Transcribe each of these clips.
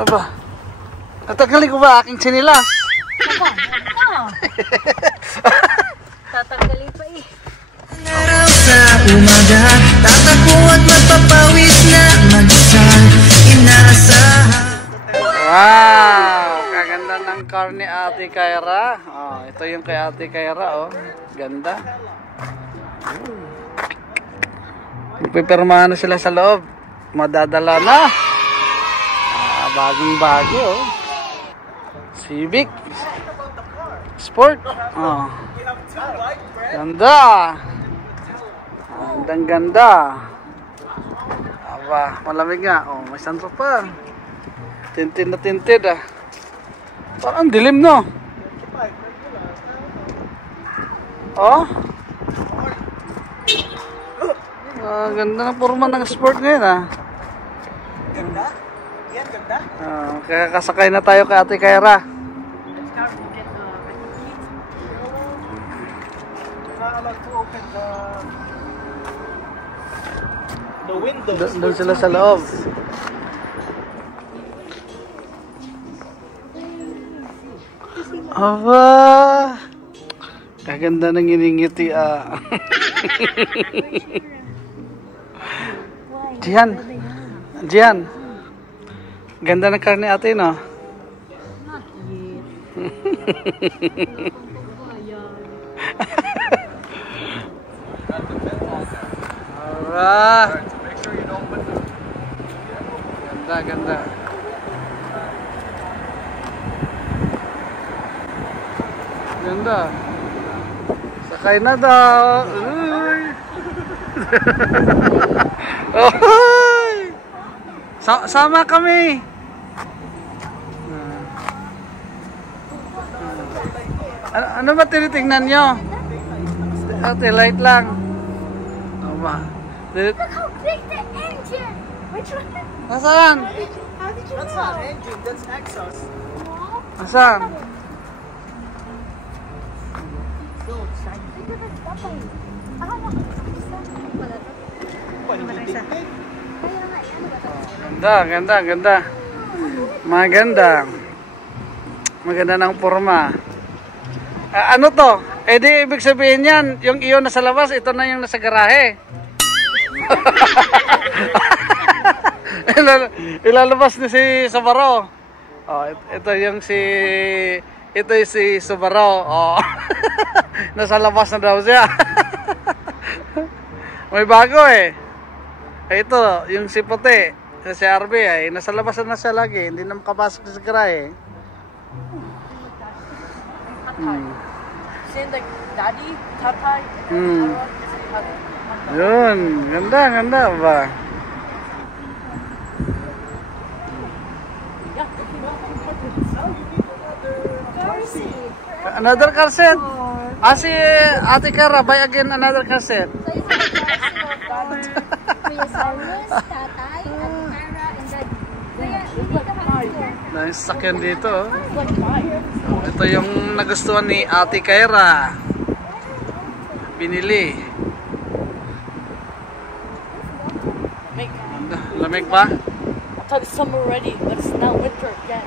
Aba. Tatanggalin ko ba aking sinilas? Aba, no. Tatanggalin pa eh. Araw sa umaga, tatakbo at magpapawis na mag-isang inaasahan. Wow! Kaganda ng car ni Ate Kyra. Oh, ito yung kay Ate Kyra, oh. Ganda. Pipirmahan na sila sa loob. Madadala na. Bagong bago, oh. Civic. Sport. Oh. Ganda. Gandang ganda. Aba, malamig nga. Oh, may sunroof pa. Tinted na tinted, ah. Parang dilim, no? Oh. Ganda ng forma ng sport ngayon, ah. Ganda? Yan, ganda? Kaya kasakay na tayo kay Ate Kyra. Allowed to open the windows. Doon sila sa loob. Aba! Kaganda ng iningiti, ah. Jihan. Jihan. Ganda ng karne ate, no? Alright. Ganda, ganda. Ganda. Sakay na daw. Uy. Oy! Sama kami. Ano ba tinitingnan nyo? Ate, light lang. Ano ba? Look how big the engine! Which one? Nasaan? How did you That's know? not engine, that's exhaust. Nasaan? Ganda, ganda, ganda. Maganda. Maganda ng forma. Ano to? Eh di ibig sabihin yan, yung iyon nasa labas, ito na yung nasa garahe. Ilalabas ni si Subaru. Oh, ito yung ito yung si Subaru. Oh. Nasa labas na daw siya. May bago eh. Ito, yung si puti, si RB ay nasa labas na siya lagi, hindi na makapasok sa garahe. Saying like daddy, tatay, Yun, ganda, ganda ba? Another car set. Si Ate Kyra, buy again another car set. tatay, Kyra, and daddy. Nice sakyan dito. Oh. Ito yung nagustuhan ni Ate Kyra. Binili. Lamig pa? I thought it's summer already, but it's now winter again.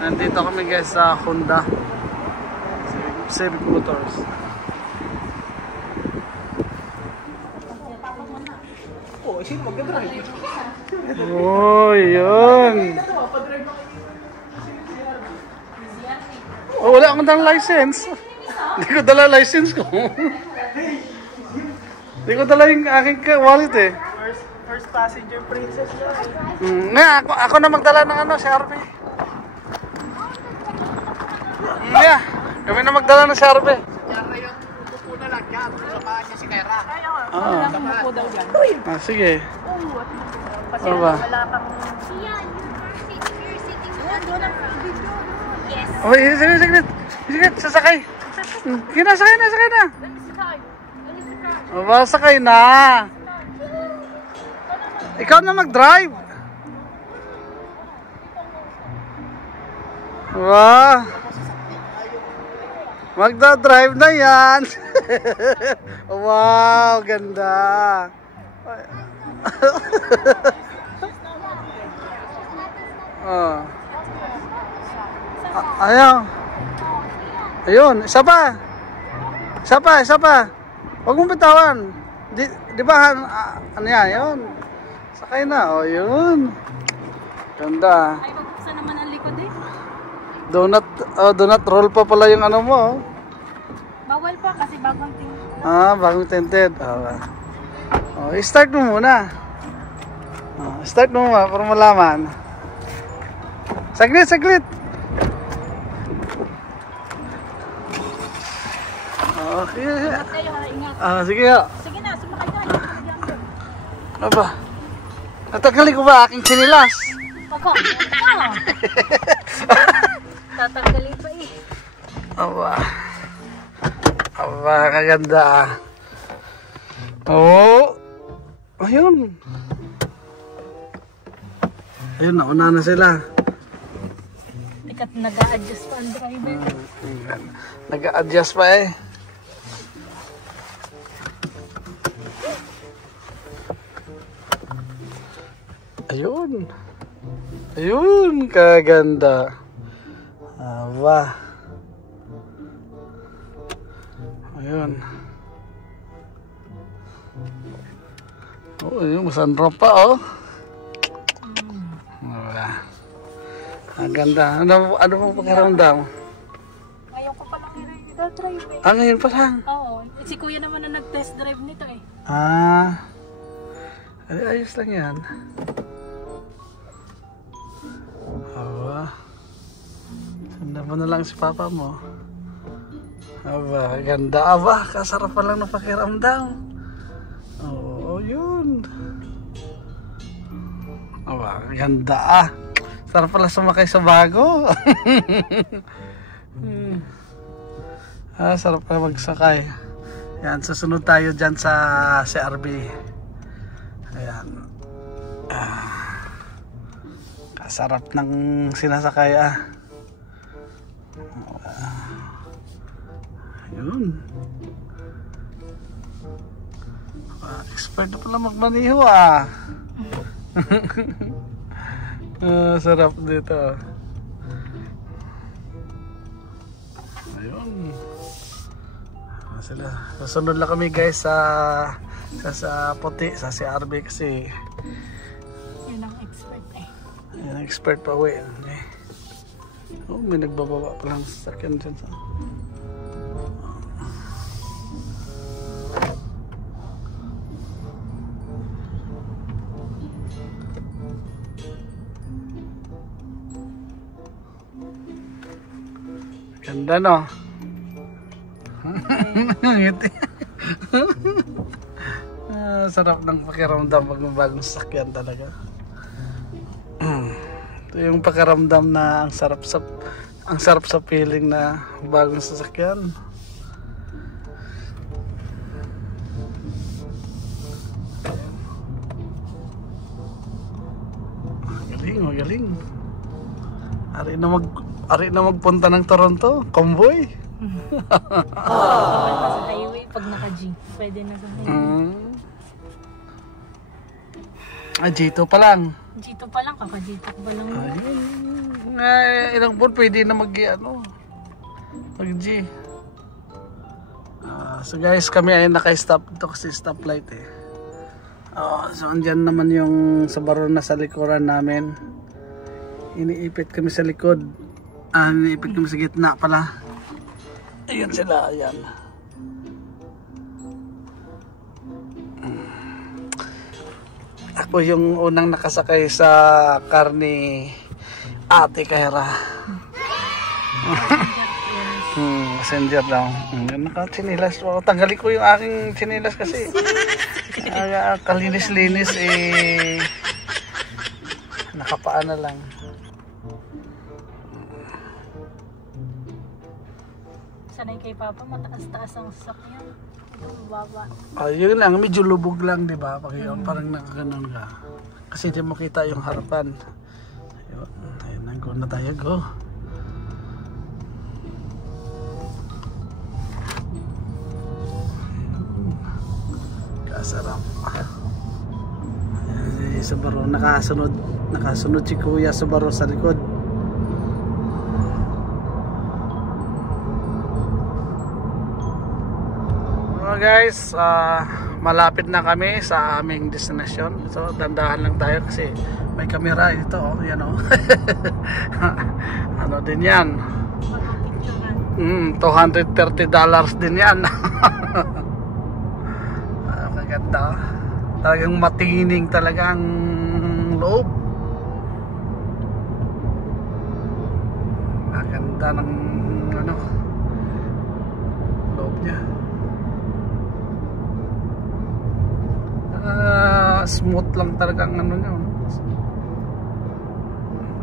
Nandito kami guys sa Honda Civic Motors. Oh, sino mag-drive? Oh, yun. Oh, wala akong dalang license. Hindi ko dala license ko. Hindi ko dala yung aking wallet eh. First passenger princess na. Nga, ako na magdala ng ano, si RB. Nga, kami na magdala ng si RB. Kyra yung pupo na lang yan. Sa paa niya si Kyra. Sige. Ano ba? Oh, sige, sige. Sige, sasakay. Sige na, sakay na, sakay na. Aba, sakay na. Ikaw na mag-drive. Wow. Magda-drive na yan. Wow, ganda. Oh. Ayaw. Ayun, isa pa. Isa pa, isa pa. Huwag mong bitawan. Di ba, ano yan, yun. Sakay na, o yun. Ganda. Ay, magbuksan naman ang likod eh. Donut roll pa pala yung ano mo. Bawal pa kasi bagong tingin. Bagong tinted. I-start mo muna. Start mo muna para malaman. Saglit, saglit. Okay. Ingat kayo ha, ingat. Sige ha. Sige na, sumakay tayo. Ano ba? Natanggalin ko ba aking sinilas? Pagka. Tatanggalin pa eh. Aba, kaganda. Oh. Ayun. Ayun, nauna na sila. Tikat nag-a-adjust pa ang driver. Nag-a-adjust pa eh. Ayun. Ayun, kaganda. Aba. Ayun. Oh, ayun, masanrap pa oh. Ang ganda. Ano mo pakiramdam? Ngayon ko palang nire-drive eh. Ngayon pa lang. Oo. Si kuya naman na nag-test drive nito eh. Ayos lang yan. Sanda mo na lang si papa mo. Ganda. Kasarap pa lang ng pakiramdam. Oo, yun. Ganda sarap pala sumakay sa bago. Sarap pala magsakay. Yan, susunod tayo dyan sa CRB. Ayan. Kasarap ng sinasakay Yun. Expert na pala magmaniho sarap dito. Ayun. Sila. Susunod lang kami guys sa puti, sa CRB kasi Yun ang expert eh. yan ang expert pa uwi. May nagbababa pa lang sa sakyan dyan sa ganda no. Sarap ng pakiramdam pag bagong sasakyan talaga. Ito yung pakiramdam na ang sarap sa feeling na bagong sasakyan. Magaling. Ari na magpunta ng Toronto, convoy. Bawal pa sa highway pag naka-G. Pwede na sa highway. G2 pa lang. G2 pa lang, kaka-G2 pa lang. Ilang buwan pwede na mag G. So guys, kami ay naka-stop dito kasi stoplight eh. So andyan naman yung sa baro na sa likuran namin. Iniipit kami sa likod. Iniipit kami sa gitna pala. Ayan sila, ayan. Ako yung unang nakasakay sa car ni Ate Kaira. Messenger daw. Naka-chinilas. Tanggalin ko yung aking chinilas kasi kalinis-linis eh. Nakapaan na lang. Sanay kay Papa, mataas-taas ang sasakyan. Baba. Yun lang, medyo lubog lang, di ba? Pag yun, parang nakaganon ka. Kasi di mo kita yung harapan. Ayun, go na tayo, go. Kasarap. Sa baro, nakasunod Nakasunod si Kuya Subaru sa likod. So guys, malapit na kami sa aming destination. So dandahan lang tayo kasi may camera ito, oh, yan oh. Ano din yan? $230 din yan. Maganda. Talagang matining talagang loob. Maganda ng ano loob niya. Smooth lang talagang ano niya.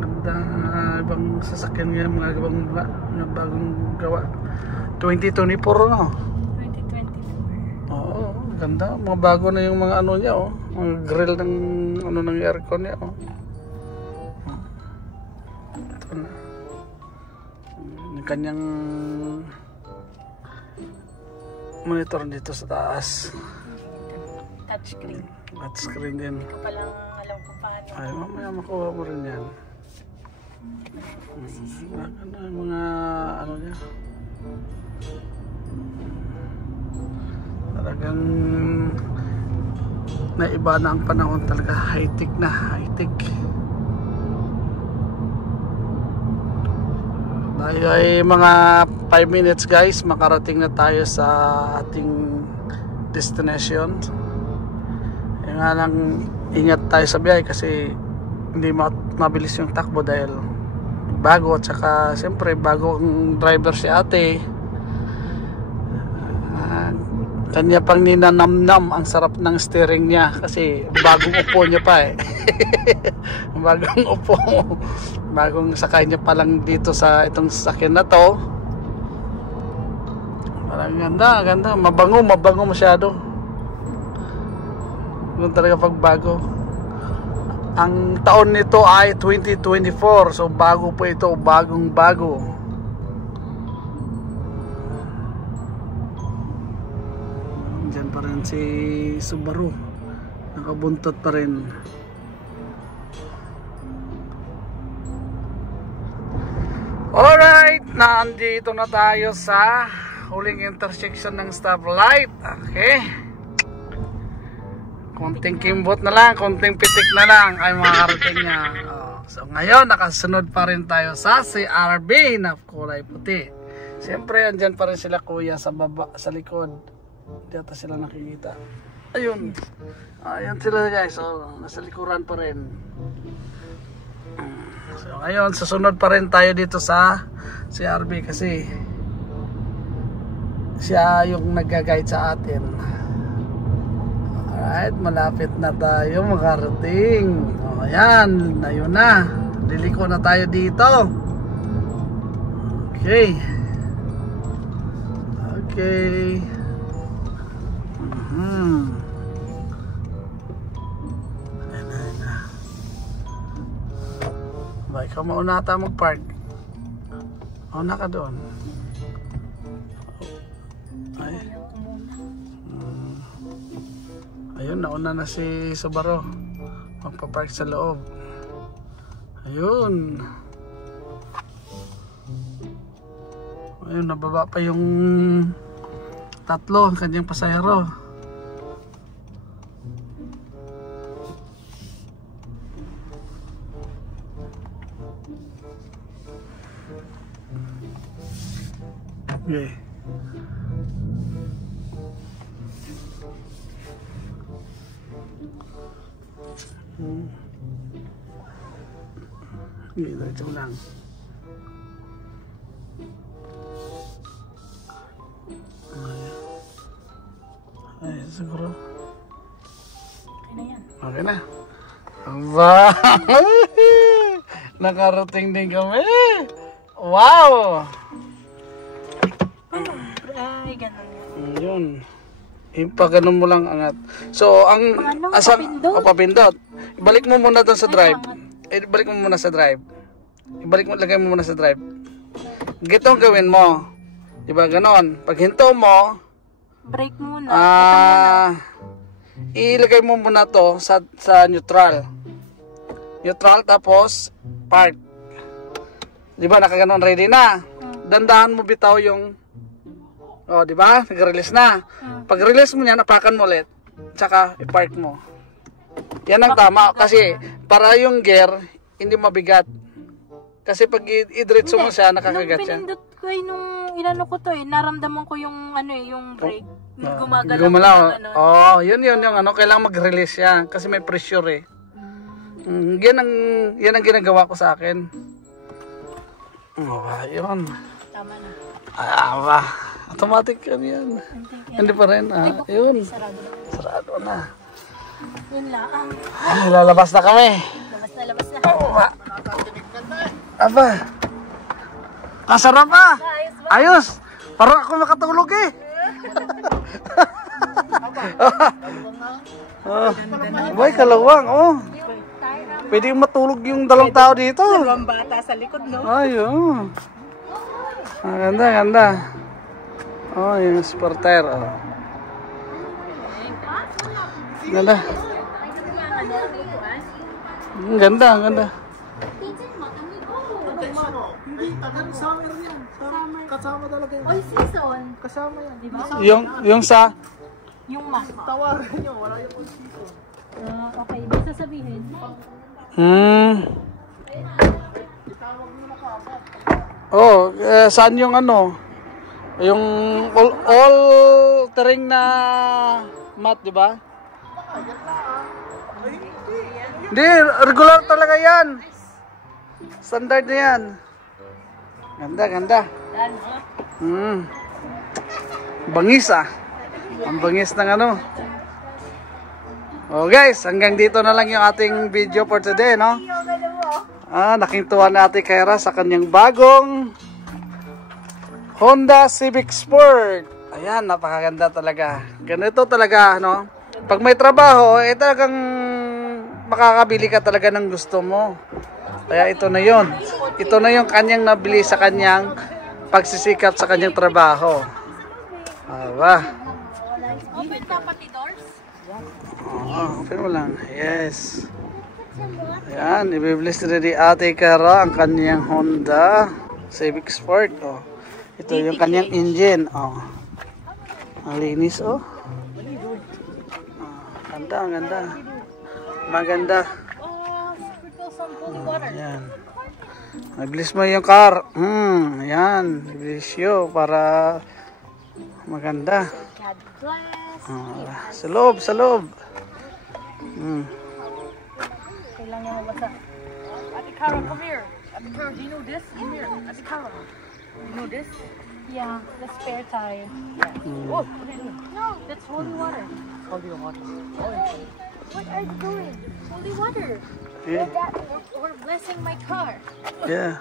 Ganda, ibang sasakyan niya, mga bagong gawa. 2024 no? 2024. Oo, ganda. Mga bago na yung mga ano niya, oh. Mga grill ng ano ng aircon niya, oh. Ito na. Yung kanyang monitor dito sa taas. Touchscreen. Touchscreen din. Hindi ko palang alam kung paano. Ay, mamaya makuha mo rin yan. Ano yung mga ano niya. Talagang naiba na ang panahon talaga. High-tech na, high-tech. Tayo ay mga 5 minutes guys, makarating na tayo sa ating destination. Yung nga lang, ingat tayo sa biyahe kasi hindi mabilis yung takbo dahil bago at saka siyempre bagong driver si ate. Kanya pang ninanamnam ang sarap ng steering niya kasi bagong upo niya pa eh. Bagong upo, bagong sakay niya pa lang dito sa itong sasakyan na to. Parang ganda, mabango masyado. Yun talaga pag bago. Ang taon nito ay 2024, so bago po ito, bagong bago. Diyan pa rin si Subaru, nakabuntot pa rin. Alright, nandito na tayo sa huling intersection ng stoplight. Okay, konting kimbot na lang, konting pitik na lang ay makakarating niya. So ngayon nakasunod pa rin tayo sa CRV na kulay puti. Siyempre andyan pa rin sila kuya sa baba, sa likod. Hindi ata sila nakikita. Ayun, ayan sila guys. So nasa likuran pa rin. So ngayon susunod pa rin tayo dito sa CRV kasi siya yung nag-guide sa atin. Alright, malapit na tayo makarating. O ayan, ayun na. Liliko na tayo dito. Okay. Okay. Ayan na. Ba, ikaw mauna ata mag-park. Mauna ka doon. Ay. Ayun, nauna na si Subaru. Magpapark sa loob. Ayun. Ayun, nababa pa yung tatlo, kanyang pasahero. Okay. Diretso lang. Ay, siguro. Okay na yan. Okay na. Aba! Nakarating din kami. Wow! Ay, ganun yan. Yun. Ipaganon mo lang angat. So, ang Paano? asang papindot. Ibalik mo muna doon sa drive. Ibalik mo muna sa drive. Lagay mo muna sa drive. Gitong gawin mo. Diba ganon? Pag hinto mo, break muna. ilagay mo muna to sa neutral. Neutral, tapos park. Di ba, nakaganon ready na. Dandahan mo bitaw yung, oh, di ba? Nag-release na. Pag-release mo niyan, apakan mo ulit. Tsaka, i-park mo. Yan ang tama. Kasi, para yung gear, hindi mabigat. Kasi pag i-diretso mo siya, nakakagat siya. Nung pinindot ko nung inano ko to naramdaman ko yung ano yung brake. Gumagalaw. Gumalaw. Oh, yun yung ano, kailangan mag-release yan. Kasi may pressure eh. Yan ang ginagawa ko sa akin. Oh, yun. Tama na. Ba. Automatic yan. Hindi pa rin. Yun. Sarado na. Sarado na. Yun lang. Lalabas na kami. Labas na. Aba. Kasarap ah. Ayos. Parang ako makatulog eh. Boy, kalawang. Oh. Pwede yung matulog yung dalawang tao dito. Dalawang bata sa likod, no? Ayun. Ganda. Oh, yung sporter. Oh. Ganda. Ganda. Kasama talaga yun. All season. Kasama yan. Diba? Yung sa Yung mat. Tawaran nyo, wala yung all season. Okay, ibig sasabihin. Oh, saan yung ano? Yung all terrain na mat, di ba? Hindi, regular talaga yan. Standard na yan. Ganda. Bangis ah. Ang bangis ng ano. Oh guys, hanggang dito na lang yung ating video for today, no? Nakintuwa na Ate Kyra sa kanyang bagong Honda Civic Sport. Ayan, napakaganda talaga. Ganito talaga, no? Pag may trabaho, talagang makakabili ka talaga ng gusto mo. Kaya ito na yon. Ito na yung kanyang nabili sa kanyang pagsisikap sa kanyang trabaho. Aba. Open ka pati doors? Open mo lang. Yes. Ayan, i-bless na ni Ate Kyra ang kanyang Honda Civic Sport. Oh. Ito yung kanyang engine. Oh. Ang linis, oh. Ganda. Maganda. Sprinkle some holy water. Ayan. Nag-bless mo yung car. Ayan. Bless you para maganda. God bless. Sa loob. Kailangan niya mabasa. Ate Kyra, come here. Ate Kyra, do you know this? Come here. Ate Kyra, you know this? Yeah, the spare tire. Yeah. Oh, what are you doing? No, that's holy water. Holy water. What are you doing? Holy water. Yeah. We're blessing my car. Yeah.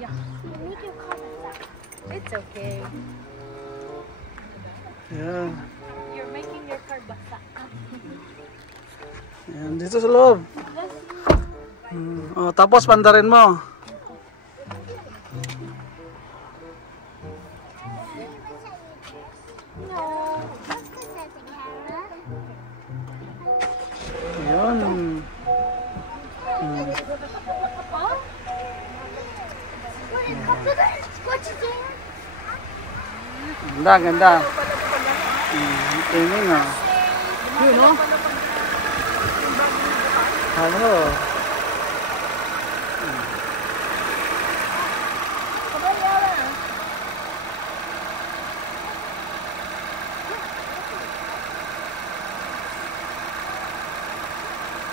Yeah. You make your car basa. It's okay. Ayan. You're making your car basa. Ayan. Dito sa loob. Oh, tapos pandarin mo. Ayan. Ganda. Tingin ah. Yun oh. Hello.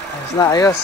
Ayos na, ayos.